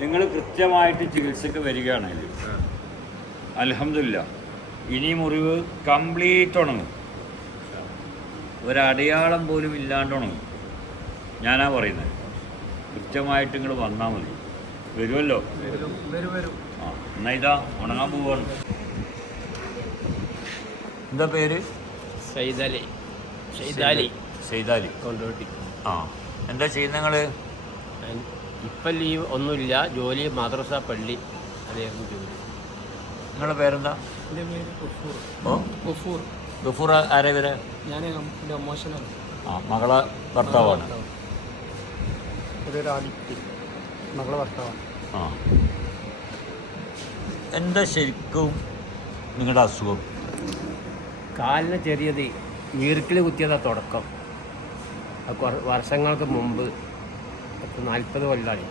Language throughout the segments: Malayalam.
നിങ്ങൾ കൃത്യമായിട്ട് ചികിത്സക്ക് വരികയാണെങ്കിൽ അൽഹംദുലില്ലാ ഇനി മുറിവ് കംപ്ലീറ്റ് ഉണങ്ങും. ഒരടയാളം പോലും ഇല്ലാണ്ട് ഉണങ്ങും. ഞാനാ പറയുന്നത്. കൃത്യമായിട്ട് നിങ്ങൾ വന്നാൽ മതി. വരുമല്ലോ? ആ, എന്നാൽ ഇതാ ഉണങ്ങാൻ പോവാണ്. എന്താ പേര്? സൈദാലി. കൊണ്ടോട്ടി. ആ, എന്താ ചെയ്യുന്നത് നിങ്ങൾ? ഇപ്പം ലീവ് ഒന്നുമില്ല, ജോലി മദ്രസ പള്ളി അതായിരുന്നു ജോലി. നിങ്ങളുടെ പേരെന്താ? എൻ്റെ പേര് ഗഫൂർ. ഗഫൂർ ആരെ പേര്? ഞാൻ എൻ്റെ അമ്മോശനാണ്. ആ, മകളെ ഭർത്താവാണ്. ഒരു ആദിത്യ മകളെ ഭർത്താവാണ്. ആ, എന്താ ശരിക്കും നിങ്ങളുടെ അസുഖം? കാലിന് ചെറിയത് ഈർക്കിൽ കുത്തിയതാണ് തുടക്കം. വർഷങ്ങൾക്ക് മുമ്പ് 40 കൊല്ലമായി.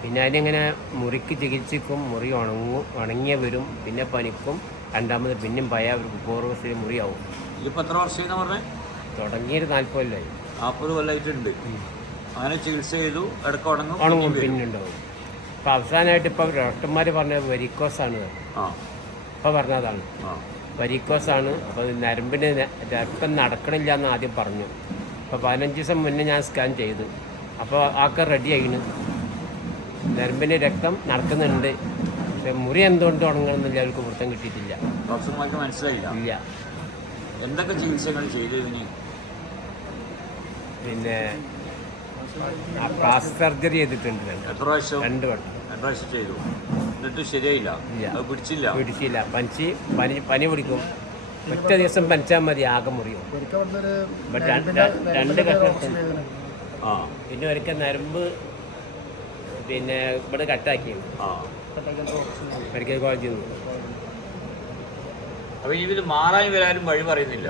പിന്നെ അതിനിങ്ങനെ മുറിക്ക് ചികിത്സിക്കും, മുറി ഉണങ്ങിയ വരും, പിന്നെ പനിക്കും, രണ്ടാമത് പിന്നെയും പഴയ പൂർവ്വസ്ഥയിൽ മുറിയാവും. ഇതിപ്പോൾ എത്ര വർഷം പറഞ്ഞേ? തുടങ്ങിയൊരു 40 കൊല്ലമായി. 40 കൊല്ലമായിട്ടുണ്ട്. അങ്ങനെ ചികിത്സ ചെയ്തു, ഇടയ്ക്ക് ഉണങ്ങും പിന്നെ ഉണ്ടാവും. ഇപ്പം അവസാനമായിട്ട് ഇപ്പോൾ ഡോക്ടർമാർ പറഞ്ഞത് വെരിക്കോസാണ്. ഇപ്പോൾ പറഞ്ഞതാണ് വെരിക്കോസാണ്. അപ്പോൾ നരമ്പിന് രക്തം നടക്കണില്ല എന്ന് ആദ്യം പറഞ്ഞു. അപ്പോൾ 15 ദിവസം മുന്നേ ഞാൻ സ്കാൻ ചെയ്തു. അപ്പോൾ ആക്കെ റെഡി ആയിന്, നരമ്പിന് രക്തം നടക്കുന്നുണ്ട്. പക്ഷെ മുറി എന്തുകൊണ്ട് ഉണങ്ങണമെന്നില്ല, അവർക്ക് വൃത്തം കിട്ടിയിട്ടില്ല. ഡോക്ടർമാർക്ക് മനസ്സിലായില്ല. ഇല്ല. എന്തൊക്കെ ചികിത്സകൾ ചെയ്തു? പിന്നെ പ്ലാസ്റ്റിക് സർജറി ചെയ്തിട്ടുണ്ട്. എത്ര പ്രാവശ്യം? 2 വട്ടം. 2 പ്രാവശ്യം ചെയ്തു, എന്നിട്ട് ശരിയായില്ല. അത് പിടിച്ചില്ല. പനി പിടിക്കും. ഒറ്റ ദിവസം പനിച്ചാൽ മതി, ആകെ മുറിയും. 2 കഷ്ണം. പിന്നെ ഒരിക്കൽ നരമ്പ് പിന്നെ ഇവിടെ കട്ടാക്കി മെഡിക്കൽ കോളേജിൽ നിന്ന്. അപ്പോൾ ഇത് മാറാൻ വരാനും വഴി പറയുന്നില്ല?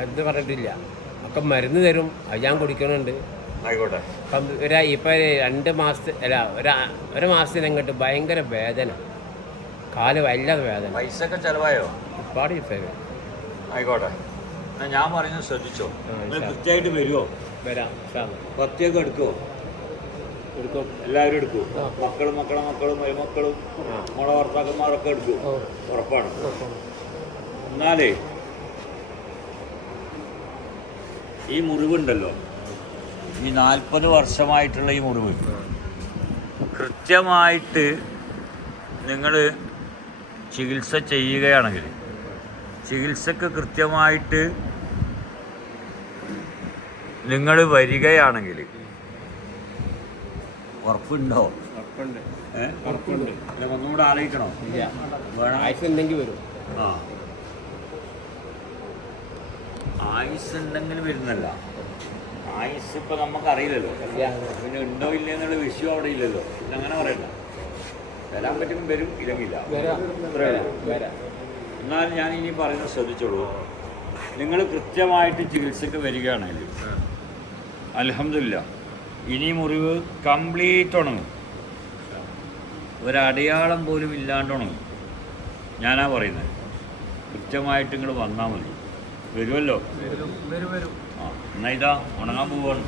അത് പറഞ്ഞിട്ടില്ല. ഒക്കെ മരുന്ന് തരും, അത് ഞാൻ കുടിക്കണുണ്ട്. ആയിക്കോട്ടെ. അപ്പം ഇപ്പം 2 മാസത്തെ ഒരു മാസത്തിന് അങ്ങോട്ട് ഭയങ്കര വേദന, കാല് വല്ലാതെ വേദന. പൈസ ഒക്കെ ചിലവായോ? ഒരുപാട് പൈസ. ആയിക്കോട്ടെ, എന്നാൽ ഞാൻ പറയുന്നത് ശ്രദ്ധിച്ചോ. കൃത്യമായിട്ട് വരുമോ? വരാം. പത്തിയൊക്കെ എടുക്കുമോ? എടുക്കും. എല്ലാവരും എടുക്കും. മക്കളും മരുമക്കളും നമ്മളെ ഭർത്താക്കന്മാരൊക്കെ എടുക്കും. ഉറപ്പാണ്. എന്നാലേ ഈ മുറിവുണ്ടല്ലോ, ഈ 40 വർഷമായിട്ടുള്ള ഈ മുറിവ് കൃത്യമായിട്ട് നിങ്ങൾ ചികിത്സ ചെയ്യുകയാണെങ്കിൽ, ചികിത്സക്ക് കൃത്യമായിട്ട് നിങ്ങൾ വരികയാണെങ്കിൽ ഉറപ്പുണ്ടോ? ഉറപ്പുണ്ട്. ഒന്നുകൂടെ ആലോചിക്കണോ? ആയുസ് ഉണ്ടെങ്കിൽ വരും. ആ, ആയുസ് ഉണ്ടെങ്കിൽ വരുന്നല്ല. ആയുസ് ഇപ്പം നമുക്കറിയില്ലല്ലോ, പിന്നെ ഉണ്ടോ ഇല്ല എന്നുള്ള വിഷയം അവിടെ ഇല്ലല്ലോ. ഇതങ്ങനെ പറയണ്ട. വരാൻ പറ്റുമ്പോൾ വരും, ഇല്ലെങ്കില്ല. എന്നാലും ഞാൻ ഇനി പറയുന്നത് ശ്രദ്ധിച്ചോളൂ. നിങ്ങൾ കൃത്യമായിട്ട് ചികിത്സക്ക് വരികയാണെങ്കിൽ അൽഹംദുലില്ലാ ഇനി മുറിവ് കംപ്ലീറ്റ് ഉണങ്ങും. ഒരടയാളം പോലും ഇല്ലാണ്ട് ഉണങ്ങും. ഞാനാ പറയുന്നത്. കൃത്യമായിട്ട് നിങ്ങൾ വന്നാൽ മതി. വരുമല്ലോ? ആ, എന്നാൽ ഇതാ ഉണങ്ങാൻ പോവാണ്.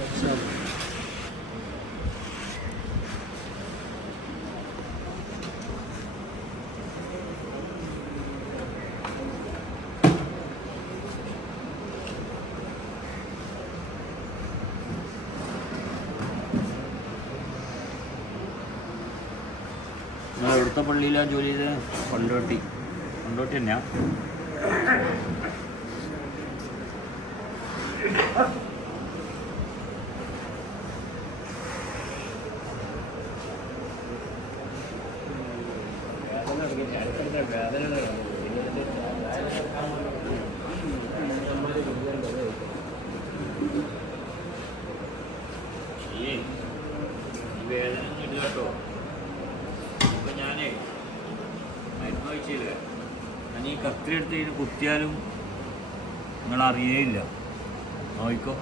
നിങ്ങൾ എവിടുത്തെ പള്ളിയിലാണ് ജോലി ചെയ്തത്? കൊണ്ടോട്ടി തന്നെയാ? വേദന കേട്ടോ. അപ്പം ഞാനേ മരുന്ന് കഴിച്ചില്ലേ, ഞാൻ ഈ കത്തിരി എടുത്ത് കുത്തിയാലും നിങ്ങളറിയേയില്ല. നോക്കിക്കോ.